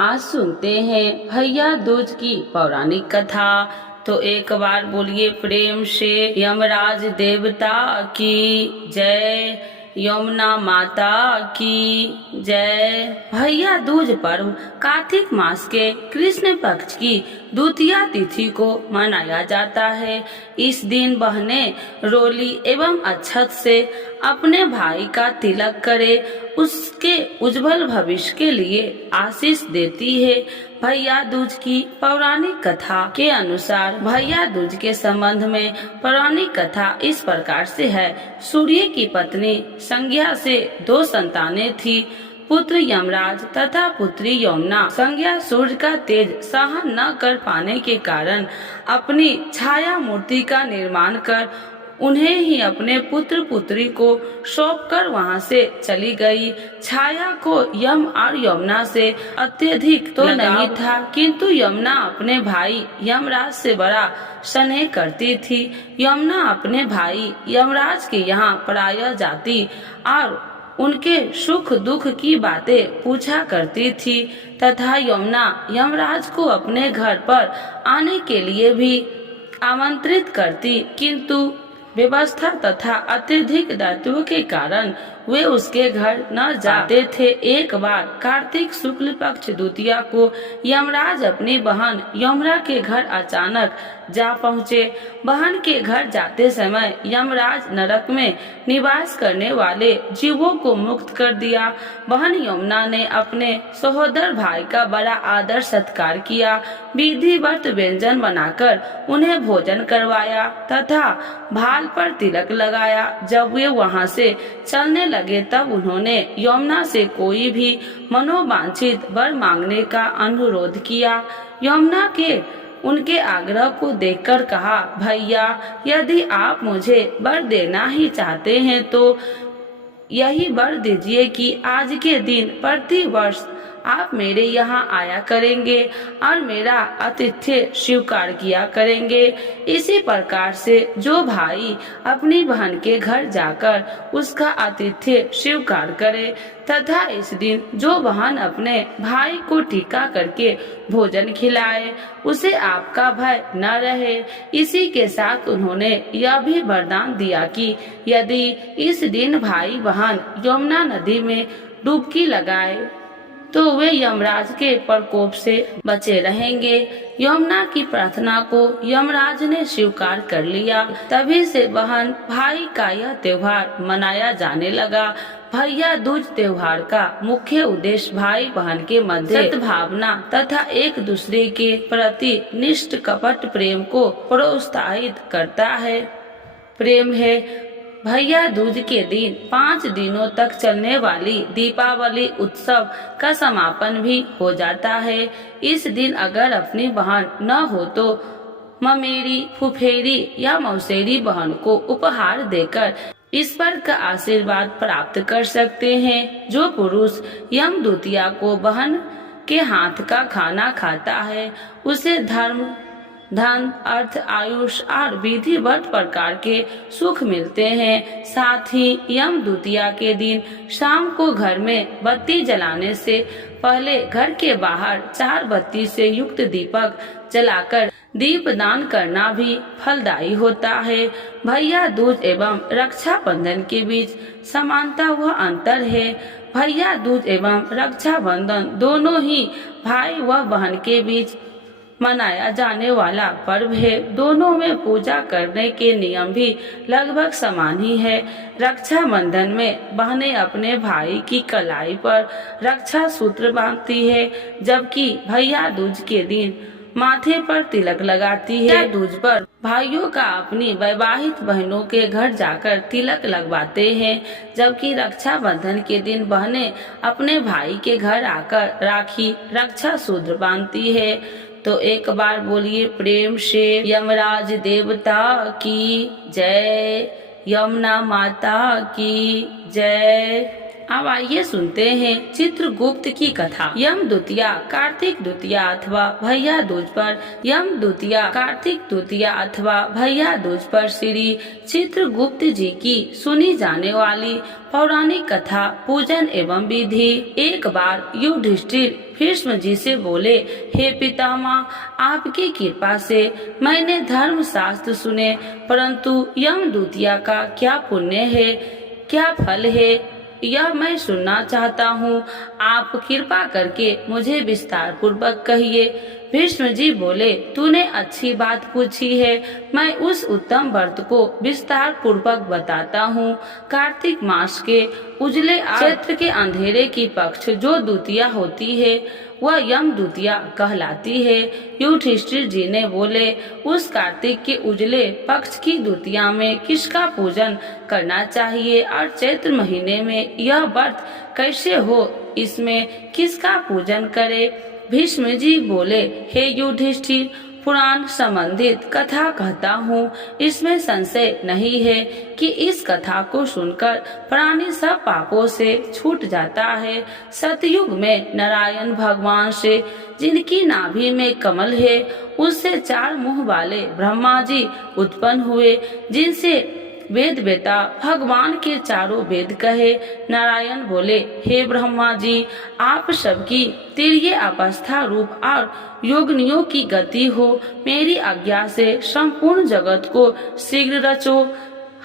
आज सुनते हैं भैया दूज की पौराणिक कथा। तो एक बार बोलिए प्रेम से यमराज देवता की जय, यमुना माता की जय। भैया दूज पर्व कार्तिक मास के कृष्ण पक्ष की द्वितीया तिथि को मनाया जाता है। इस दिन बहनें रोली एवं अक्षत से अपने भाई का तिलक करे, उसके उज्जवल भविष्य के लिए आशीष देती है। भैया दूज की पौराणिक कथा के अनुसार भैया दूज के संबंध में पौराणिक कथा इस प्रकार से है। सूर्य की पत्नी संज्ञा से 2 संतानें थी, पुत्र यमराज तथा पुत्री यमुना। संज्ञा सूर्य का तेज सहन न कर पाने के कारण अपनी छाया मूर्ति का निर्माण कर उन्हें ही अपने पुत्र पुत्री को सौंपकर वहां से चली गई। छाया को यम और यमुना से अत्यधिक तो नहीं था, किंतु यमुना अपने भाई यमराज से बड़ा स्नेह करती थी। यमुना अपने भाई यमराज के यहाँ प्रायः जाती और उनके सुख दुख की बातें पूछा करती थी तथा यमुना यमराज को अपने घर पर आने के लिए भी आमंत्रित करती, किंतु व्यवस्था तथा अत्यधिक दायित्व के कारण वे उसके घर न जाते थे। एक बार कार्तिक शुक्ल पक्ष द्वितीया को यमराज अपनी बहन यमुना के घर अचानक जा पहुँचे। बहन के घर जाते समय यमराज नरक में निवास करने वाले जीवों को मुक्त कर दिया। बहन यमुना ने अपने सहोदर भाई का बड़ा आदर सत्कार किया, विधिवत व्यंजन बनाकर उन्हें भोजन करवाया तथा भाल पर तिलक लगाया। जब वे वहां से चलने लगे तब उन्होंने यमुना से कोई भी मनोवांछित वर मांगने का अनुरोध किया। यमुना के उनके आग्रह को देखकर कहा, भैया यदि आप मुझे वर देना ही चाहते हैं तो यही वर दीजिए कि आज के दिन प्रति वर्ष आप मेरे यहाँ आया करेंगे और मेरा आतिथ्य स्वीकार किया करेंगे। इसी प्रकार से जो भाई अपनी बहन के घर जाकर उसका आतिथ्य स्वीकार करे तथा इस दिन जो बहन अपने भाई को टीका करके भोजन खिलाए, उसे आपका भय न रहे। इसी के साथ उन्होंने यह भी वरदान दिया कि यदि इस दिन भाई बहन यमुना नदी में डुबकी लगाए तो वे यमराज के प्रकोप से बचे रहेंगे। यमुना की प्रार्थना को यमराज ने स्वीकार कर लिया। तभी से बहन भाई का यह त्योहार मनाया जाने लगा। भैया दूज त्योहार का मुख्य उद्देश्य भाई बहन के मध्य सद्भावना तथा एक दूसरे के प्रति निष्ठ कपट प्रेम को प्रोत्साहित करता है। प्रेम है भैया दूज के दिन 5 दिनों तक चलने वाली दीपावली उत्सव का समापन भी हो जाता है। इस दिन अगर अपनी बहन न हो तो ममेरी, फुफेरी या मौसेरी बहन को उपहार देकर ईश्वर का आशीर्वाद प्राप्त कर सकते हैं। जो पुरुष यम द्वितीया को बहन के हाथ का खाना खाता है उसे धर्म, धन, अर्थ, आयुष और विधिवत प्रकार के सुख मिलते हैं। साथ ही यम द्वितीया के दिन शाम को घर में बत्ती जलाने से पहले घर के बाहर 4 बत्ती से युक्त दीपक जलाकर दीपदान करना भी फलदायी होता है। भैया दूज एवं रक्षाबंधन के बीच समानता व अंतर है। भैया दूज एवं रक्षाबंधन दोनों ही भाई व बहन के बीच मनाया जाने वाला पर्व है। दोनों में पूजा करने के नियम भी लगभग समान ही है। रक्षाबंधन में बहनें अपने भाई की कलाई पर रक्षा सूत्र बांधती है, जबकि भैया दूज के दिन माथे पर तिलक लगाती है। भैया दूज पर भाइयों का अपनी वैवाहित बहनों के घर जाकर तिलक लगवाते हैं, जबकि रक्षाबंधन के दिन बहनें अपने भाई के घर आकर राखी रक्षा सूत्र बांधती है। तो एक बार बोलिए प्रेम से यमराज देवता की जय, यमुना माता की जय। अब आइए सुनते हैं चित्रगुप्त की कथा। यम द्वितीया, कार्तिक द्वितीया अथवा भैया दूज पर, यम द्वितीया, कार्तिक द्वितीया अथवा भैया दूज पर श्री चित्रगुप्त जी की सुनी जाने वाली पौराणिक कथा पूजन एवं विधि। एक बार युधिष्ठिर भीष्म जी से बोले, हे पितामह, आपकी कृपा से मैंने धर्म शास्त्र सुने, परंतु यम द्वितीया का क्या पुण्य है, क्या फल है, यह मैं सुनना चाहता हूँ। आप कृपा करके मुझे विस्तार पूर्वक कहिए। भीष्म जी बोले, तूने अच्छी बात पूछी है, मैं उस उत्तम व्रत को विस्तार पूर्वक बताता हूँ। कार्तिक मास के उजले चैत्र के अंधेरे की पक्ष जो द्वितीया होती है वह यम द्वितीया कहलाती है। युधिष्ठिर जी ने बोले, उस कार्तिक के उजले पक्ष की द्वितीया में किसका पूजन करना चाहिए और चैत्र महीने में यह व्रत कैसे हो, इसमें किसका पूजन करे। भीष्म जी बोले, हे युधिष्ठिर, पुराण संबंधित कथा कहता हूँ, इसमें संशय नहीं है कि इस कथा को सुनकर प्राणी सब पापों से छूट जाता है। सतयुग में नारायण भगवान से, जिनकी नाभि में कमल है, उससे 4 मुंह वाले ब्रह्मा जी उत्पन्न हुए, जिनसे वेद वेता भगवान के चारों वेद कहे। नारायण बोले, हे ब्रह्मा जी, आप सबकी तिर्य अवस्था रूप और योगनियों की गति हो, मेरी आज्ञा से संपूर्ण जगत को शीघ्र रचो।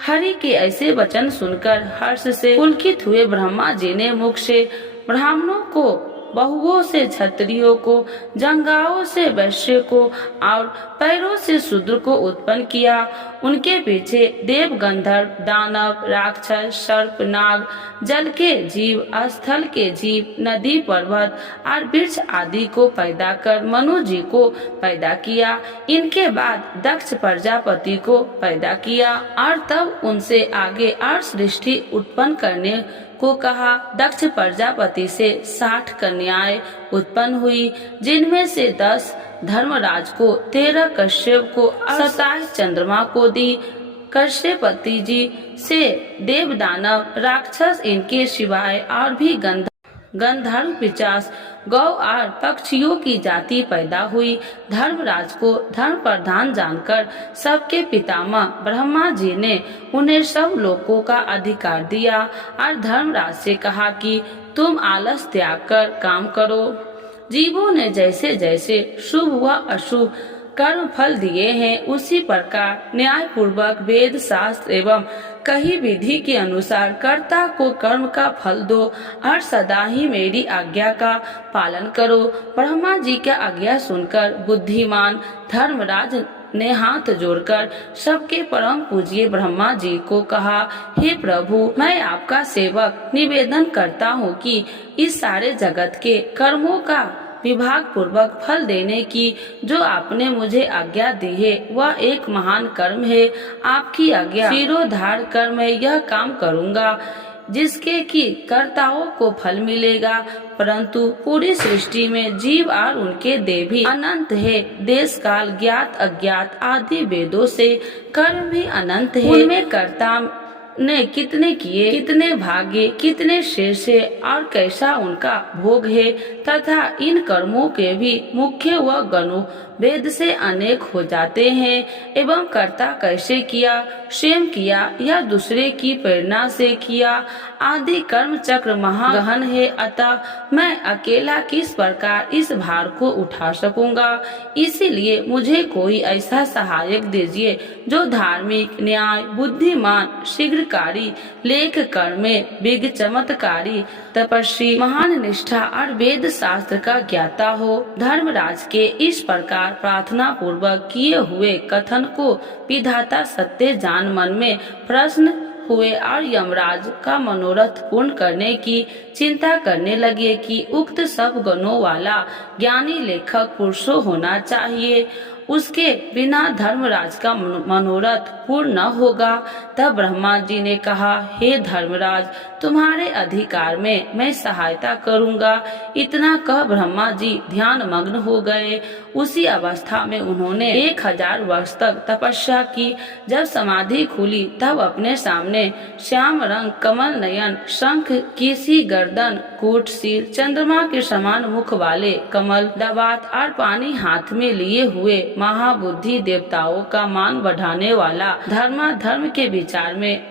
हरि के ऐसे वचन सुनकर हर्ष से पुलकित हुए ब्रह्मा जी ने मुख से ब्राह्मणों को, बहुओं से क्षत्रियों को, जंगाओं से वैश्य को और पैरों से शूद्र को उत्पन्न किया। उनके पीछे देव, गंधर्व, दानव, राक्षस, सर्प, नाग, जल के जीव, स्थल के जीव, नदी, पर्वत और वृक्ष आदि को पैदा कर मनु जी को पैदा किया। इनके बाद दक्ष प्रजापति को पैदा किया और तब उनसे आगे और सृष्टि उत्पन्न करने को कहा। दक्ष प्रजापति से 60 कन्याएं उत्पन्न हुई, जिनमें से 10 धर्मराज को, 13 कश्यप को, 27 चंद्रमा को दी। कश्यपति जी से देव, दानव, राक्षस, इनके सिवाय और भी गंधर्व, पिशाच, गौ और पक्षियों की जाति पैदा हुई। धर्मराज को धर्म प्रधान जानकर सबके पितामह ब्रह्मा जी ने उन्हें सब लोकों का अधिकार दिया और धर्मराज से कहा कि तुम आलस त्याग कर काम करो। जीवों ने जैसे जैसे शुभ व अशुभ कर्म फल दिए हैं, उसी प्रकार न्याय पूर्वक वेद शास्त्र एवं कही विधि के अनुसार कर्ता को कर्म का फल दो और सदा ही मेरी आज्ञा का पालन करो। ब्रह्मा जी का आज्ञा सुनकर बुद्धिमान धर्मराज ने हाथ जोड़कर सबके परम पूज्य ब्रह्मा जी को कहा, हे प्रभु, मैं आपका सेवक निवेदन करता हूँ कि इस सारे जगत के कर्मों का विभाग पूर्वक फल देने की जो आपने मुझे आज्ञा दी है वह एक महान कर्म है। आपकी आज्ञा शिरोधार कर मैं यह काम करूँगा जिसके कि कर्ताओं को फल मिलेगा, परंतु पूरी सृष्टि में जीव और उनके देवी अनंत है। देश काल ज्ञात अज्ञात आदि वेदों से कर्म भी अनंत है। उनमें कर्ता ने कितने किए, कितने भागे, कितने शेष है और कैसा उनका भोग है, तथा इन कर्मों के भी मुख्य व गणों वेद से अनेक हो जाते हैं। एवं कर्ता कैसे किया, स्वयं किया या दूसरे की प्रेरणा से किया, आदि कर्म चक्र महागहन है। अतः मैं अकेला किस प्रकार इस भार को उठा सकूंगा, इसीलिए मुझे कोई ऐसा सहायक दीजिए जो धार्मिक, न्याय, बुद्धिमान, शीघ्रकारी, लेख कर्मे, विज्ञ, चमत्कारी, तपस्वी, महान निष्ठा और वेद शास्त्र का ज्ञाता हो। धर्मराज के इस प्रकार प्रार्थना पूर्वक किए हुए कथन को विधाता सत्य जान मन में प्रश्न हुए और यमराज का मनोरथ पूर्ण करने की चिंता करने लगे कि उक्त सब गुणों वाला ज्ञानी लेखक पुरुषों होना चाहिए। उसके बिना धर्मराज का मनोरथ पूर्ण न होगा। तब ब्रह्मा जी ने कहा, हे धर्मराज, तुम्हारे अधिकार में मैं सहायता करूंगा। इतना कह ब्रह्मा जी ध्यान मग्न हो गए। उसी अवस्था में उन्होंने 1000 वर्ष तक तपस्या की। जब समाधि खुली तब अपने सामने श्याम रंग, कमल नयन, शंख की सी गर्दन, कूट सिर, चंद्रमा के समान मुख वाले कमल दबात और पानी हाथ में लिए हुए महाबुद्धि देवताओं का मान बढ़ाने वाला धर्म के विचार में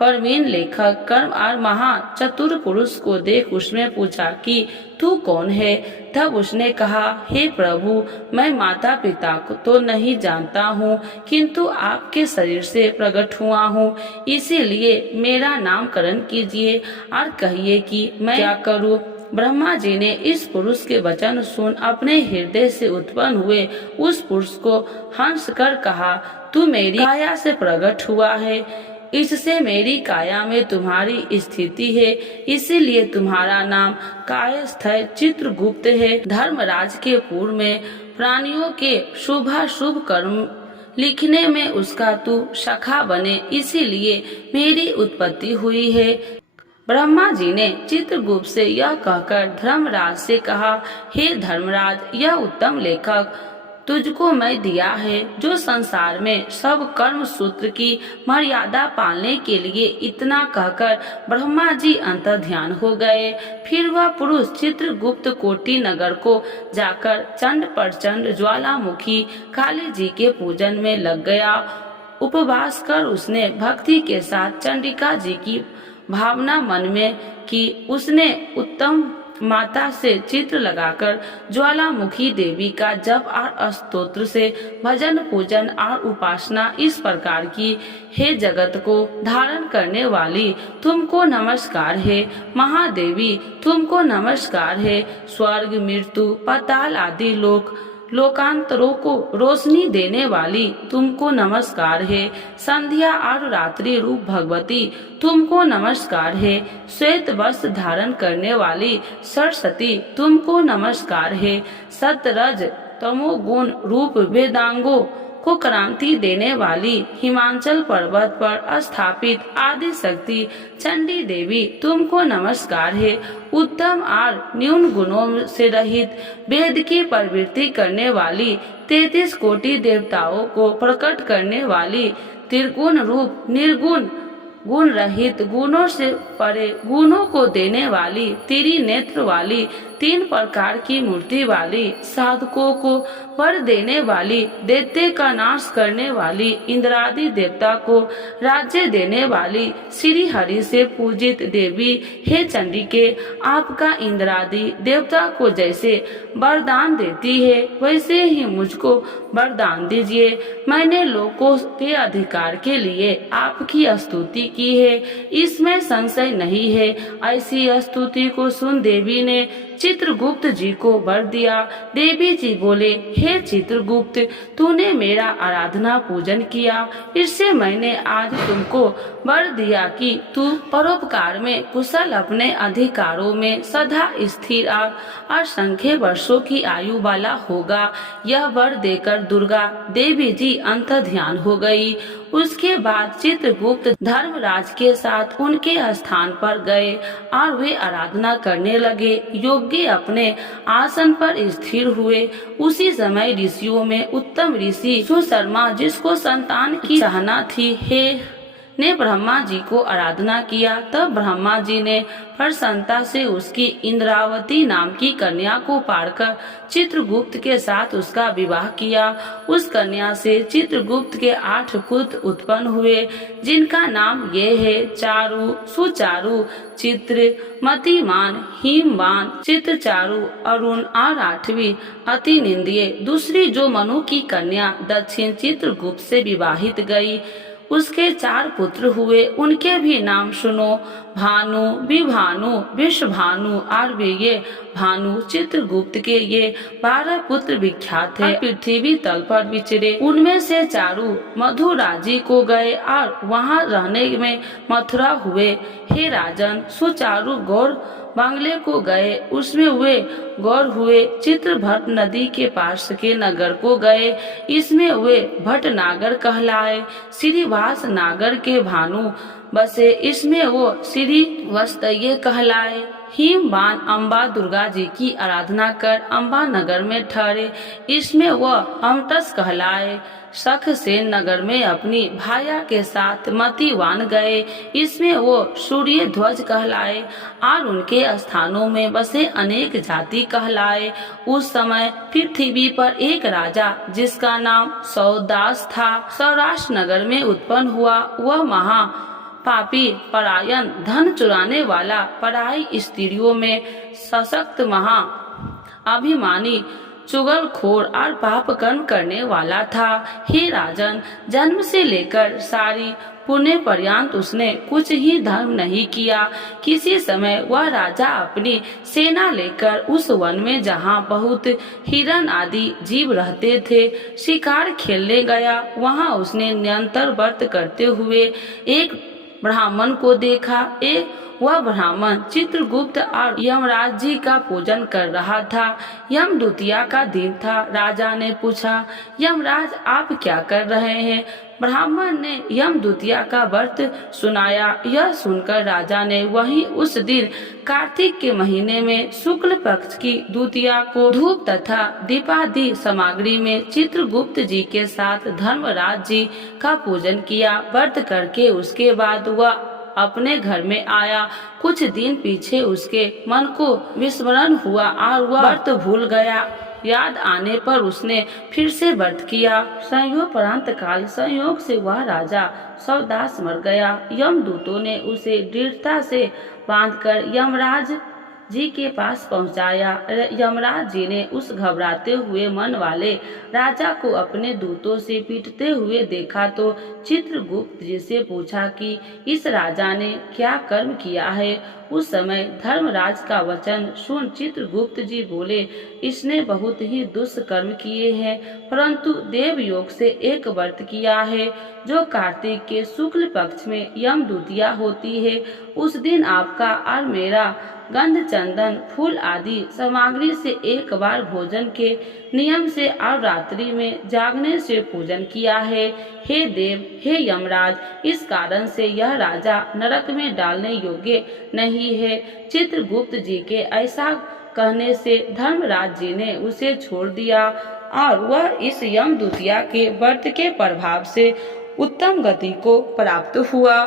परवीन लेखक कर्म और महा चतुर पुरुष को देख उसने पूछा कि तू कौन है। तब उसने कहा, हे प्रभु, मैं माता पिता को तो नहीं जानता हूँ, किंतु आपके शरीर से प्रकट हुआ हूँ। इसीलिए मेरा नामकरण कीजिए और कहिए कि मैं क्या करूँ। ब्रह्मा जी ने इस पुरुष के वचन सुन अपने हृदय से उत्पन्न हुए उस पुरुष को हंस कर कहा, तू मेरी काया से प्रकट हुआ है, इससे मेरी काया में तुम्हारी स्थिति है, इसीलिए तुम्हारा नाम कायस्थ चित्रगुप्त है। धर्मराज के पूर्व में प्राणियों के शुभाशुभ कर्म लिखने में उसका तू सखा बने, इसीलिए मेरी उत्पत्ति हुई है। ब्रह्मा जी ने चित्रगुप्त से यह कहकर धर्मराज से कहा, हे धर्मराज, यह उत्तम लेखक तुझको मैं दिया है, जो संसार में सब कर्म सूत्र की मर्यादा पालने के लिए। इतना कहकर ब्रह्मा जी अंतर्ध्यान हो गए। फिर वह पुरुष चित्रगुप्त कोटि नगर को जाकर चंड प्रचंड ज्वालामुखी काली जी के पूजन में लग गया। उपवास कर उसने भक्ति के साथ चंडिका जी की भावना मन में की। उसने उत्तम माता से चित्र लगाकर ज्वालामुखी देवी का जप और स्तोत्र से भजन पूजन और उपासना इस प्रकार की, हे जगत को धारण करने वाली, तुमको नमस्कार है। महादेवी, तुमको नमस्कार है। स्वर्ग, मृत्यु, पाताल आदि लोकांतरों को रोशनी देने वाली, तुमको नमस्कार है। संध्या और रात्रि रूप भगवती, तुमको नमस्कार है। श्वेत वस्त्र धारण करने वाली सरस्वती, तुमको नमस्कार है। सतरज तमोगुण रूप वेदांगों को क्रांति देने वाली, हिमाचल पर्वत पर स्थापित आदि शक्ति चंडी देवी, तुमको नमस्कार है। उत्तम और न्यून गुणों से रहित वेद की प्रवृत्ति करने वाली, 33 कोटि देवताओं को प्रकट करने वाली, त्रिगुण रूप निर्गुण गुण रहित गुणों से परे गुणों को देने वाली, तिरी नेत्र वाली, 3 प्रकार की मूर्ति वाली, साधकों को वर देने वाली, दैत्य का नाश करने वाली, इंद्रादि देवता को राज्य देने वाली, श्री हरि से पूजित देवी, हे चंडिके, आपका इंद्रादि देवता को जैसे वरदान देती है, वैसे ही मुझको वरदान दीजिए। मैंने लोगों के अधिकार के लिए आपकी स्तुति की है, इसमें संशय नहीं है। ऐसी स्तुति को सुन देवी ने चित्रगुप्त जी को वर दिया। देवी जी बोले, हे चित्रगुप्त, तूने मेरा आराधना पूजन किया, इससे मैंने आज तुमको वर दिया कि तू परोपकार में कुशल, अपने अधिकारों में सदा स्थिर और असंख्य वर्षों की आयु वाला होगा। यह वर देकर दुर्गा देवी जी अंतर्ध्यान हो गई। उसके बाद चित्रगुप्त धर्मराज के साथ उनके स्थान पर गए और वे आराधना करने लगे। योग्य अपने आसन पर स्थिर हुए। उसी समय ऋषियों में उत्तम ऋषि सुशर्मा, जिसको संतान की चाहना थी, ने ब्रह्मा जी को आराधना किया। तब ब्रह्मा जी ने प्रसन्नता से उसकी इंद्रावती नाम की कन्या को पाकर चित्रगुप्त के साथ उसका विवाह किया। उस कन्या से चित्रगुप्त के 8 पुत्र उत्पन्न हुए, जिनका नाम ये है: चारु, सुचारु, चित्र, मतिमान, हिमवान, चित्रचारु, अरुण और 8वीं अति निंदीय। दूसरी जो मनु की कन्या दक्षिण चित्रगुप्त से विवाहित गई, उसके 4 पुत्र हुए। उनके भी नाम सुनो: भानु, विभानु, विश्वभानु और ये भानु। चित्रगुप्त के ये 12 पुत्र विख्यात थे, पृथ्वी तल पर विचरे। उनमें से चारु मधुराजी को गए और वहां रहने में मथुरा हुए। हे राजन, सुचारु गौर बंगले को गए। उसमें वे गौर हुए। चित्रभट नदी के पास के नगर को गए। इसमें वे भटनागर कहलाए। श्रीवास नागर के भानु बसे। इसमें वो श्रीवत्सय कहलाए। हिमवान अम्बा दुर्गा जी की आराधना कर अम्बा नगर में ठहरे। इसमें वह अमटस कहलाए। सखसेन नगर में अपनी भाया के साथ मतीवान गए। इसमें वो सूर्य ध्वज कहलाए और उनके स्थानों में बसे अनेक जाति कहलाए। उस समय पृथ्वी पर एक राजा जिसका नाम सौदास था सौराष्ट्र नगर में उत्पन्न हुआ। वह महा पापी परायण धन चुराने वाला पराई स्त्रियों में सशक्त महा अभिमानी चुगलखोर और पाप कर्म करने वाला था। हे राजन, जन्म से लेकर सारी पुण्य पर्यंत उसने कुछ ही धर्म नहीं किया। किसी समय वह राजा अपनी सेना लेकर उस वन में जहाँ बहुत हिरण आदि जीव रहते थे शिकार खेलने गया। वहाँ उसने निरंतर व्रत करते हुए एक ब्राह्मण को देखा। वह ब्राह्मण चित्रगुप्त और यमराज जी का पूजन कर रहा था। यम द्वितीया का दिन था। राजा ने पूछा, यमराज आप क्या कर रहे हैं? ब्राह्मण ने यम द्वितीया का व्रत सुनाया। यह सुनकर राजा ने वही उस दिन कार्तिक के महीने में शुक्ल पक्ष की द्वितीया को धूप तथा दीपादि सामग्री में चित्रगुप्त जी के साथ धर्मराज जी का पूजन किया। व्रत करके उसके बाद वह अपने घर में आया। कुछ दिन पीछे उसके मन को विस्मरण हुआ और वह व्रत भूल गया। याद आने पर उसने फिर से व्रत किया। संयोगपरांत काल संयोग से वह राजा सौदास मर गया। यमदूतों ने उसे दृढ़ता से बांधकर यमराज जी के पास पहुंचाया। यमराज जी ने उस घबराते हुए मन वाले राजा को अपने दूतों से पीटते हुए देखा तो चित्रगुप्त जी से पूछा कि इस राजा ने क्या कर्म किया है। उस समय धर्मराज का वचन सुन चित्रगुप्त जी बोले, इसने बहुत ही दुष्कर्म किए हैं, परंतु देव योग से एक व्रत किया है जो कार्तिक के शुक्ल पक्ष में यम द्वितीया होती है। उस दिन आपका और मेरा गंध चंदन फूल आदि सामग्री से एक बार भोजन के नियम से और रात्रि में जागने से पूजन किया है। हे देव, हे यमराज, इस कारण से यह राजा नरक में डालने योग्य नहीं है। चित्रगुप्त जी के ऐसा कहने से धर्मराज जी ने उसे छोड़ दिया और वह इस यम द्वितीया के व्रत के प्रभाव से उत्तम गति को प्राप्त हुआ।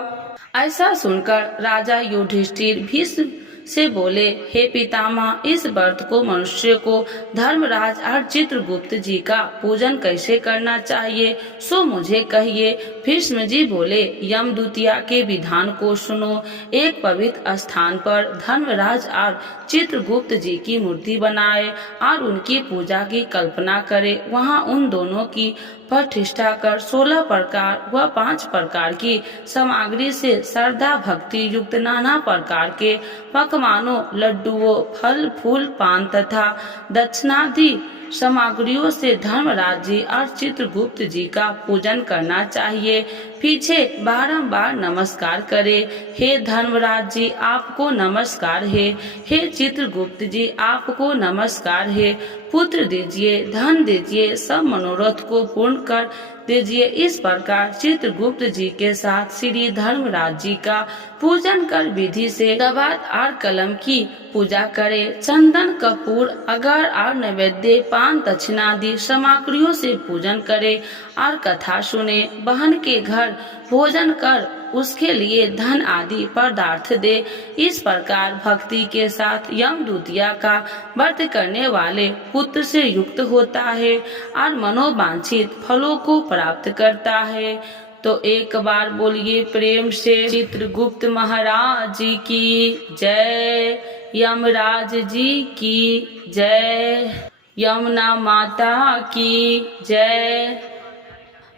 ऐसा सुनकर राजा युधिष्ठिर भीष्म से बोले, हे पितामह, इस व्रत को मनुष्य को धर्मराज और चित्रगुप्त जी का पूजन कैसे करना चाहिए, सो मुझे कहिए। भीष्म जी बोले, यम द्वितीया के विधान को सुनो। एक पवित्र स्थान पर धर्मराज और चित्रगुप्त जी की मूर्ति बनाए और उनकी पूजा की कल्पना करे। वहाँ उन दोनों की प्रतिष्ठा कर 16 प्रकार व 5 प्रकार की सामग्री से श्रद्धा भक्ति युक्त नाना प्रकार के पकवानों, लड्डुओं, फल फूल, पान तथा दक्षिणादि सामग्रियों से धर्मराज जी और चित्रगुप्त जी का पूजन करना चाहिए। पीछे बारंबार नमस्कार करे। हे धर्मराज जी, आपको नमस्कार है। हे चित्रगुप्त जी, आपको नमस्कार है। पुत्र दीजिए, धन दीजिए, सब मनोरथ को पूर्ण कर दीजिए। इस प्रकार चित्रगुप्त जी के साथ श्री धर्मराज जी का पूजन कर विधि से दवात और कलम की पूजा करे। चंदन, कपूर, अगर और नैवेद्य, पान, दक्षिणादि सामग्रियों से पूजन करे और कथा सुने। बहन के घर भोजन कर उसके लिए धन आदि पदार्थ दे। इस प्रकार भक्ति के साथ यम द्वितीया का व्रत करने वाले पुत्र से युक्त होता है और मनोवांछित फलों को प्राप्त करता है। तो एक बार बोलिए प्रेम से, चित्रगुप्त महाराज जी की जय, यमराज जी की जय, यमुना माता की जय।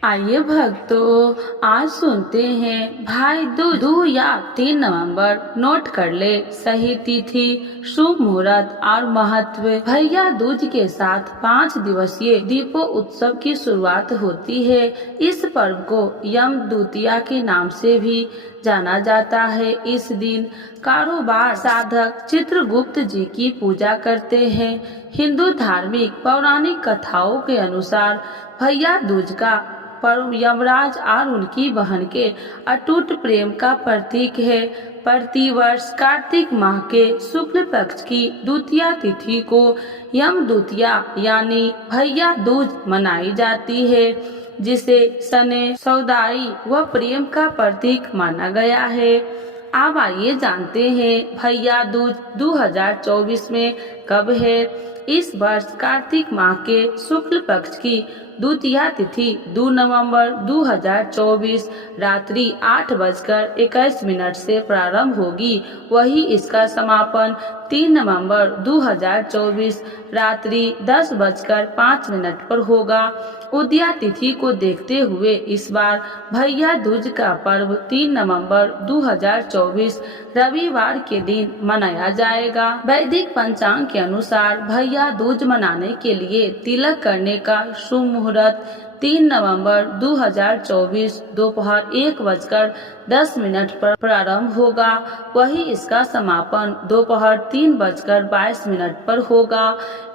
आइए भक्तों, आज सुनते हैं भाई दूज या 3 नवंबर। नोट कर ले सही तिथि, शुभ मुहूर्त और महत्व। भैया दूज के साथ 5 दिवसीय दीपो उत्सव की शुरुआत होती है। इस पर्व को यम द्वितीया के नाम से भी जाना जाता है। इस दिन कारोबार साधक चित्रगुप्त जी की पूजा करते हैं। हिंदू धार्मिक पौराणिक कथाओं के अनुसार भैया दूज का पर्व यमराज और उनकी बहन के अटूट प्रेम का प्रतीक है। प्रतिवर्ष कार्तिक माह के शुक्ल पक्ष की द्वितीया तिथि को यम द्वितीया यानी भैया दूज मनाई जाती है, जिसे स्नेह, सौदाई व प्रेम का प्रतीक माना गया है। अब आइए जानते हैं भैया दूज 2024 में कब है। इस वर्ष कार्तिक माह के शुक्ल पक्ष की द्वितीया तिथि 2 नवंबर 2024 रात्रि 8:21 से प्रारंभ होगी। वही इसका समापन 3 नवंबर 2024 रात्रि 10:05 पर होगा। उदया तिथि को देखते हुए इस बार भैया दूज का पर्व 3 नवंबर 2024 रविवार के दिन मनाया जाएगा। वैदिक पंचांग के अनुसार भैया दूज मनाने के लिए तिलक करने का शुभ मुहूर्त 3 नवंबर 2024 दोपहर 1:10 पर प्रारंभ होगा। वही इसका समापन दोपहर 3:22 पर होगा।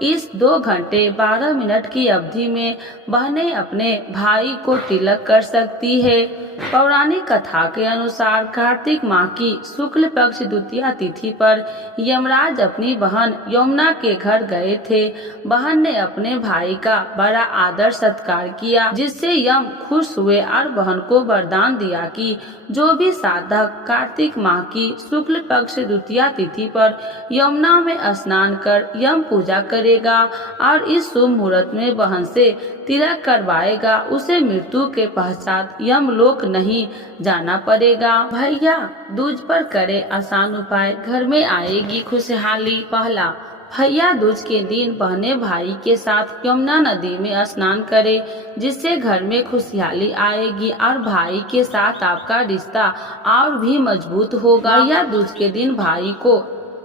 इस 2 घंटे 12 मिनट की अवधि में बहनें अपने भाई को तिलक कर सकती है। पौराणिक कथा के अनुसार कार्तिक माह की शुक्ल पक्ष द्वितीया तिथि पर यमराज अपनी बहन यमुना के घर गए थे। बहन ने अपने भाई का बड़ा आदर सत्कार किया, जिससे यम खुश हुए और बहन को वरदान दिया कि जो भी साधक कार्तिक माह की शुक्ल पक्ष द्वितीया तिथि पर यमुना में स्नान कर यम पूजा करेगा और इस शुभ मुहूर्त में बहन से तिलक करवाएगा, उसे मृत्यु के पश्चात यमलोक नहीं जाना पड़ेगा। भैया दूज पर करे आसान उपाय, घर में आएगी खुशहाली। पहला, भैया दूज के दिन बहनें भाई के साथ यमुना नदी में स्नान करें, जिससे घर में खुशहाली आएगी और भाई के साथ आपका रिश्ता और भी मजबूत होगा। भैया दूज के दिन भाई को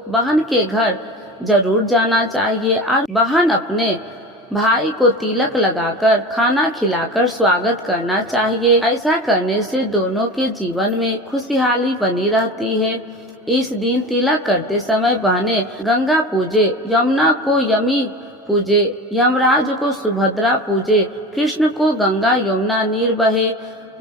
बहन के घर जरूर जाना चाहिए और बहन अपने भाई को तिलक लगाकर खाना खिलाकर स्वागत करना चाहिए। ऐसा करने से दोनों के जीवन में खुशहाली बनी रहती है। इस दिन तिलक करते समय बहनें गंगा पूजे, यमुना को यमी पूजे, यमराज को सुभद्रा पूजे, कृष्ण को गंगा यमुना नीर बहे,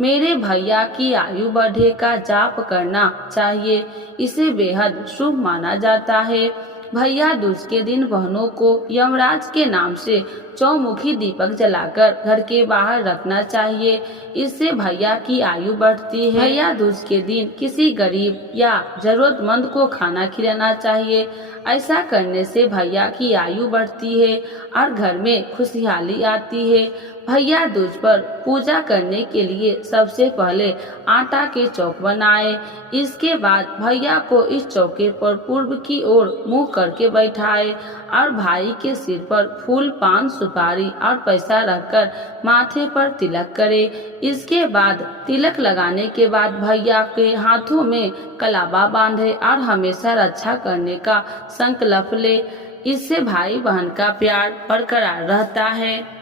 मेरे भैया की आयु बढ़े का जाप करना चाहिए। इसे बेहद शुभ माना जाता है। भैया दूज के दिन बहनों को यमराज के नाम से चौमुखी दीपक जलाकर घर के बाहर रखना चाहिए। इससे भैया की आयु बढ़ती है। भैया दूज के दिन किसी गरीब या जरूरतमंद को खाना खिलाना चाहिए। ऐसा करने से भैया की आयु बढ़ती है और घर में खुशहाली आती है। भैया दूज पर पूजा करने के लिए सबसे पहले आटा के चौक बनाएं। इसके बाद भैया को इस चौके पर पूर्व की ओर मुंह करके बैठाएं और भाई के सिर पर फूल, पान, सुपारी और पैसा रखकर माथे पर तिलक करें। इसके बाद तिलक लगाने के बाद भैया के हाथों में कलावा बांधे और हमेशा रक्षा करने का संकल्प ले। इससे भाई बहन का प्यार बरकरार रहता है।